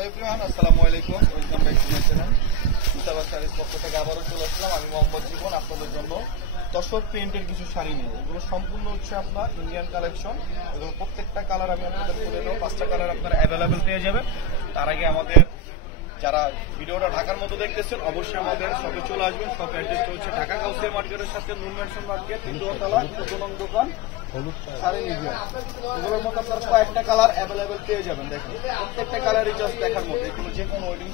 Hello everyone, আসসালামু আলাইকুম। Welcome back to my channel. Mustafa শাড়ির পক্ষ থেকে আবারও চলে আসলাম আমি মোহাম্মদ জীবন আপনাদের জন্য তসর প্রিন্টের কিছু শাড়ি নিয়ে। এগুলো সম্পূর্ণ হচ্ছে আপনার ইন্ডিয়ান কালেকশন এবং প্রত্যেকটা কালার আমি আপনাদের বলে দেবো। 5টা কালার আপনারা অ্যাভেলেবেল পেয়ে যাবেন। তার আগে আমাদের যারা ভিডিওটা ঢাকার মতো দেখতেছেন অবশ্যই আমাদের শপে চলে আসবেন। শপ অ্যাড্রেসটা হচ্ছে ঢাকা কাউসিয়া মার্কেটের সাথে নুন ম্যানশন মার্কেট, দ্বিতীয়তলা, 14 নং দোকান, শাড়ি মিডিয়া। এগুলোর মধ্যে আপনারা কয়েকটা কালার অ্যাভেলেবেল পেয়ে যাবেন। দেখুন প্রত্যেকটা কালারই জাস্ট দেখার মতো। এগুলো যে কোনো ওয়েডিং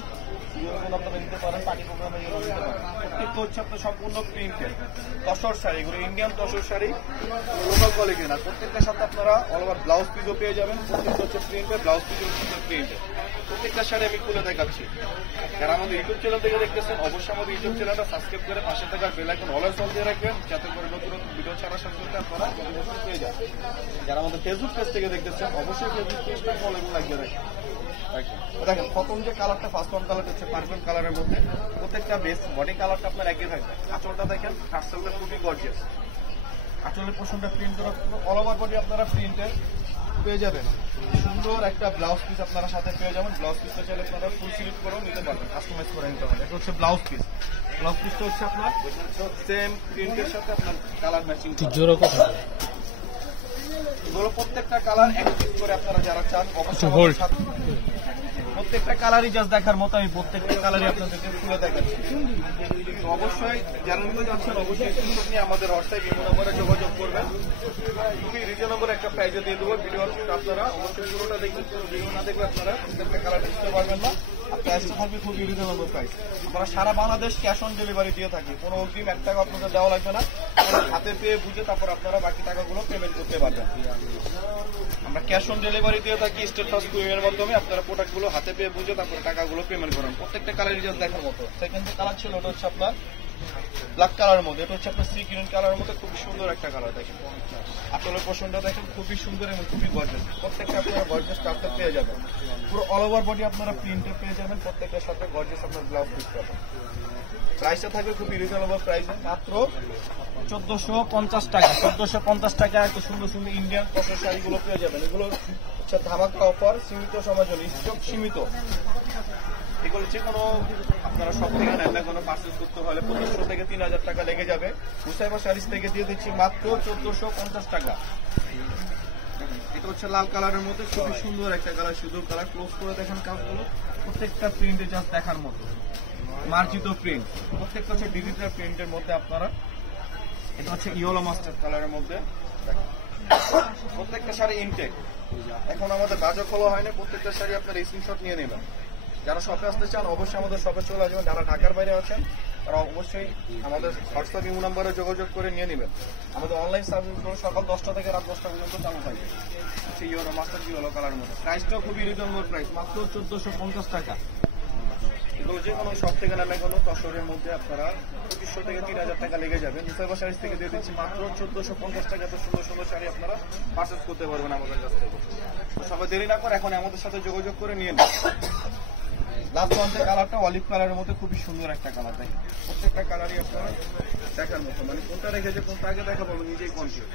আপনারা নিতে পারেন, পার্টি প্রোগ্রামে নিতে পারেন। প্রত্যেকটা হচ্ছে আপনার সম্পূর্ণ প্রিন্টের তসর শাড়ি, এগুলো Indian tussar sari, local quality না। প্রত্যেকটার সাথে আপনারা অল ওভার ব্লাউজ পিসও পেয়ে যাবেন। প্রত্যেকটা হচ্ছে প্রিন্টের, ব্লাউজ পিসও হচ্ছে প্রিন্টের। প্রত্যেকটা শাড়ি আমি খুলে দেখাচ্ছি। যারা আমাদের ইউটিউব চ্যানেল থেকে দেখতেছেন অবশ্যই আমাদের ইউটিউব চ্যানেলটা সাবস্ক্রাইব করে পাশে থাকা বেল আইকন অল অল দিয়ে রাখবেন, যাতে করে নতুন নতুন ভিডিও ছাড়ার সাথে সাথে আপনারা নোটিফিকেশন পেয়ে যান। যারা আমাদের ফেসবুক পেজ থেকে দেখতেছেন অবশ্যই ফেসবুক পেজটা ফলো লাগিয়ে রাখবেন। দেখেন প্রথম যে কালারটা, ফার্স্ট ওয়ান কালারটা হচ্ছে পার্পল কালারের মধ্যে। প্রত্যেকটা বেস বডি কালারটা আপনার একই থাকবে। আঁচলটা দেখেন টার্সেলটা খুবই গর্জিয়াস। আঁচলের পোর্শনটা প্রিন্ট করা, অল ওভার বডি আপনারা প্রিন্টের পেয়ে যাবেন। সুন্দর একটা ব্লাউজ পিস আপনারা সাথে পেয়ে যাবেন। ব্লাউজ পিসটা চাইলে আপনারা ফুল সিলেক্ট করেও নিতে পারবেন, কাস্টমাইজ করে নিতে পারবেন। এটা হচ্ছে ব্লাউজ পিস। ব্লাউজ পিসটা হচ্ছে আপনার সেম প্রিন্টের সাথে আপনার কালার ম্যাচিং। এগুলো প্রত্যেকটা কালার এক পিস করে আপনারা যারা চান অবশ্যই প্রত্যেকটা কালারই জাস্ট দেখার মতো। আমি প্রত্যেকটা কালারই আপনাদেরকে খুলে দেখাচ্ছি। অবশ্যই যারা নিতে যাচ্ছেন অবশ্যই স্ক্রিনশট নিয়ে আমাদের হোয়াটসঅ্যাপ ইমো নম্বরে যোগাযোগ করবেন। খুবই রিজনেবল একটা প্রাইসে দিয়ে দেবো। ভিডিওর আপনারা অবশ্যই পুরোটা দেখবেন, পুরো ভিডিও না দেখলে আপনারা প্রত্যেকটা কালার বুঝতে পারবেন না। আর প্রাইসটা থাকবে খুবই রিজনেবল প্রাইস। আমরা সারা বাংলাদেশ ক্যাশ অন ডেলিভারি দিয়ে থাকি। কোনো অগ্রিম 1 টাকা আপনাদের দেওয়া লাগবে না। হাতে পেয়ে বুঝে তারপর আপনারা বাকি টাকাগুলো পেমেন্ট করতে পারবেন। আমরা ক্যাশ অন ডেলিভারি দিয়ে থাকি স্টেট ফার্স্ট কুইংয়ের মাধ্যমে। আপনারা প্রোডাক্টগুলো হাতে পেয়ে বুঝে তারপর টাকাগুলো পেমেন্ট করেন। প্রত্যেকটা কালার রিজাল্ট দেখার মতো। সেকেন্ড যে কালার ছিল ওটা হচ্ছে আপনার ব্ল্যাক কালারের মধ্যে। এটা হচ্ছে আপনার সি গ্রিন কালারের মধ্যে, খুবই সুন্দর একটা কালার। দেখেন আসলে পোর্শনটা দেখেন খুবই সুন্দর এবং খুবই গর্জিয়াস। প্রত্যেকটা আপনারা গর্জিয়াস কালারটা পেয়ে যাবেন। পুরো অল ওভার বডি আপনারা প্রিন্টে পেয়ে যাবেন। প্রত্যেকটার সাথে গর্জিয়াস আপনার ব্লাউজ পিস পাবেন। প্রাইসটা থাকবে খুবই রিজনেবল প্রাইসে, মাত্র 1450 টাকা। 1450 টাকা এত সুন্দর সুন্দর ইন্ডিয়ান কটন শাড়িগুলো পেয়ে যাবেন। এগুলো হচ্ছে ধামাকা অফার, সীমিত সময়ের জন্য, স্টক সীমিত। এগুলো যে কোনো আপনারা সব থেকে নেন না, কোনো পারচেজ করতে হলে 2500 থেকে 3000 টাকা লেগে যাবে। মুস্তাফা শাড়িজ থেকে দিয়ে দিচ্ছি মাত্র 1450 টাকা। এটা হচ্ছে লাল কালারের মধ্যে, খুবই সুন্দর একটা কালার, সুন্দর কালার। ক্লোজ করে দেখেন কাজগুলো, প্রত্যেকটা প্রিন্টে জাস্ট দেখার মতো মার্জিত প্রিন্ট। প্রত্যেকটা হচ্ছে ডিজিটাল প্রিন্টের মধ্যে আপনারা। এটা হচ্ছে ইয়েলো মাস্টার্ড কালারের মধ্যে। প্রত্যেকটা শাড়ি ইনটেক, এখন আমাদের বাজার খোলা হয়নি। প্রত্যেকটা শাড়ি আপনারা স্ক্রিনশট নিয়ে নেবেন। যারা শপে আসতে চান অবশ্যই আমাদের শপে চলে আসবেন। যারা ঢাকার বাইরে আছেন তারা অবশ্যই আমাদের হোয়াটসঅ্যাপ ইমো নাম্বারে যোগাযোগ করে নিয়ে নেবেন। আমাদের অনলাইন সার্ভিসগুলো সকাল 10টা থেকে রাত 10টা পর্যন্ত চালু থাকে। সেই ইয়েলো মাস্টার্ড ইয়েলো কালারের মধ্যে। প্রাইসটাও খুবই রিজনেবল প্রাইস, মাত্র 1450 টাকা। এগুলো যে কোনো সব থেকে নেন না কোনো তসরের মধ্যে আপনারা 2500 থেকে 3000 টাকা লেগে যাবে। মুস্তাফা শাড়ি থেকে দিয়ে দিচ্ছি মাত্র 1450 টাকা। এত সুন্দর সুন্দর শাড়ি আপনারা পারচেজ করতে পারবেন আমাদের কাছ থেকে। সবাই দেরি না করে এখন আমাদের সাথে যোগাযোগ করে নিয়ে নিন। লাস্ট ওয়ান যে কালারটা অলিভ কালারের মধ্যে, খুবই সুন্দর একটা কালার। দেখেন প্রত্যেকটা কালারই আপনারা দেখার মতো, মানে কোনটা রেখেছে কোনটা আগে দেখাবো আমি নিজেই কনফিউজ।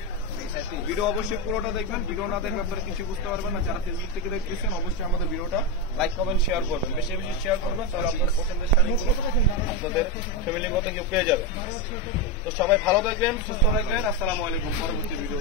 ভিডিও অবশ্যই পুরোটা দেখবেন। ভিডিও না দেখলে আপনারা কিছু বুঝতে পারবেন না। যারা ফেসবুক থেকে দেখতেছেন অবশ্যই আমাদের ভিডিওটা লাইক কমেন্ট শেয়ার করবেন, বেশি বেশি শেয়ার করবেন, তাহলে আপনাদের পছন্দের শাড়িগুলো আপনাদের ফ্যামিলির মতো কেউ পেয়ে যাবে। তো সবাই ভালো থাকবেন, সুস্থ থাকবেন। আসসালামু আলাইকুম। পরবর্তী ভিডিও